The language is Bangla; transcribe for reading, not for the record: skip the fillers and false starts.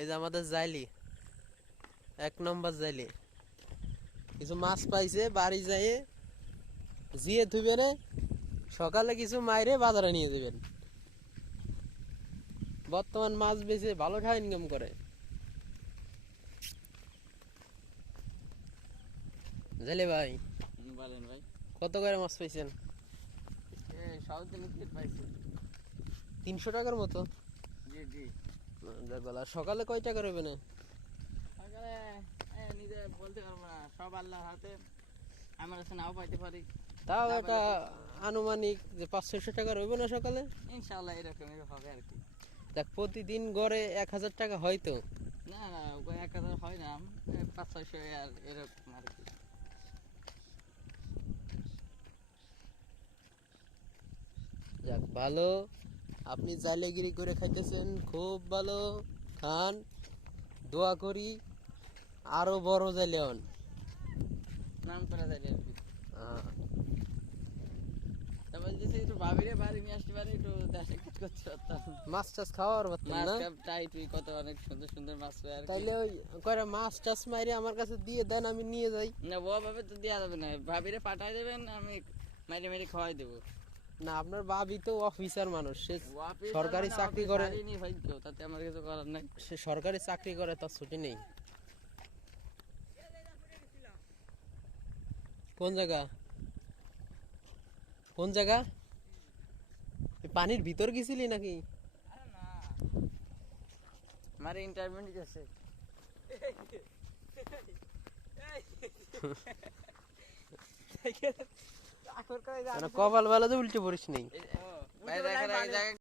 এই যে আমাদের জাইলি, 1 নম্বর জাইলি। কিছু মাছ পাইছে, বাড়ি যায় জিয়ে থুবেন, সকালে কিছু মাইরে বাজারে নিয়ে যাবেন। বর্তমান মাছ বেচে ভালো টাকা ইনকাম করে। জাইলি ভাই, বলেন ভাই। কত করে মাছ পাইছেন? সব দিন পাইছি। 300 টাকার মতো। জি জি। আর সকালে কয় টাকা রইবে না? সকালে নিজে বলতে পারবো না, সব আল্লাহর হাতে। আমার কাছে নাও পাইতে পারি। তাও এটা আনুমানিক যে 500-600 টাকা রইবে না সকালে। ইনশাআল্লাহ এরকমই হবে আর কি। দেখ, প্রতিদিন গড়ে 1000 টাকা হয়তো। না না, 1000 হয় না, 500-600 আর এরকম আর কি। যাক ভালো, আপনি জাইলেগিরি করে খাইতেছেন, খুব ভালো। খান, দোয়া করি আরো বড় জাইলে হন। নাম করা যায় আর কি। তারপর যদি একটু ভাবিরে বাড়ি নিয়ে আসতে পারি, একটু দেশে কাজ করতে পারতাম। মাছ টাছ খাওয়ার পারতেন মাছ না? টাই তুই কত অনেক সুন্দর সুন্দর মাছ পাই আর কি। তাইলে ওই কয়টা মাছ টাছ মাইরে আমার কাছে দিয়ে দেন, আমি নিয়ে যাই। না, ও ভাবে তো দেওয়া যাবে না, ভাবিরে পাঠাই দেবেন, আমি মাইরে মাইরে খাওয়াই দেবো। না, আপনার বাবি তো অফিসার মানুষ, সে অফিস সরকারি মানে চাকরি অফিস করে। হারিয়ে ভাই, কেউ তাতে আমার কিছু করার নাই। সে সরকারি চাকরি করে, তার ছুটি নেই। কোন জায়গা? কোন জায়গা? পানির ভিতর গেছিলি নাকি? আমার ইন্টারভিউ নিতেছে। কপাল বেলা তো উল্টে পড়িস নেই।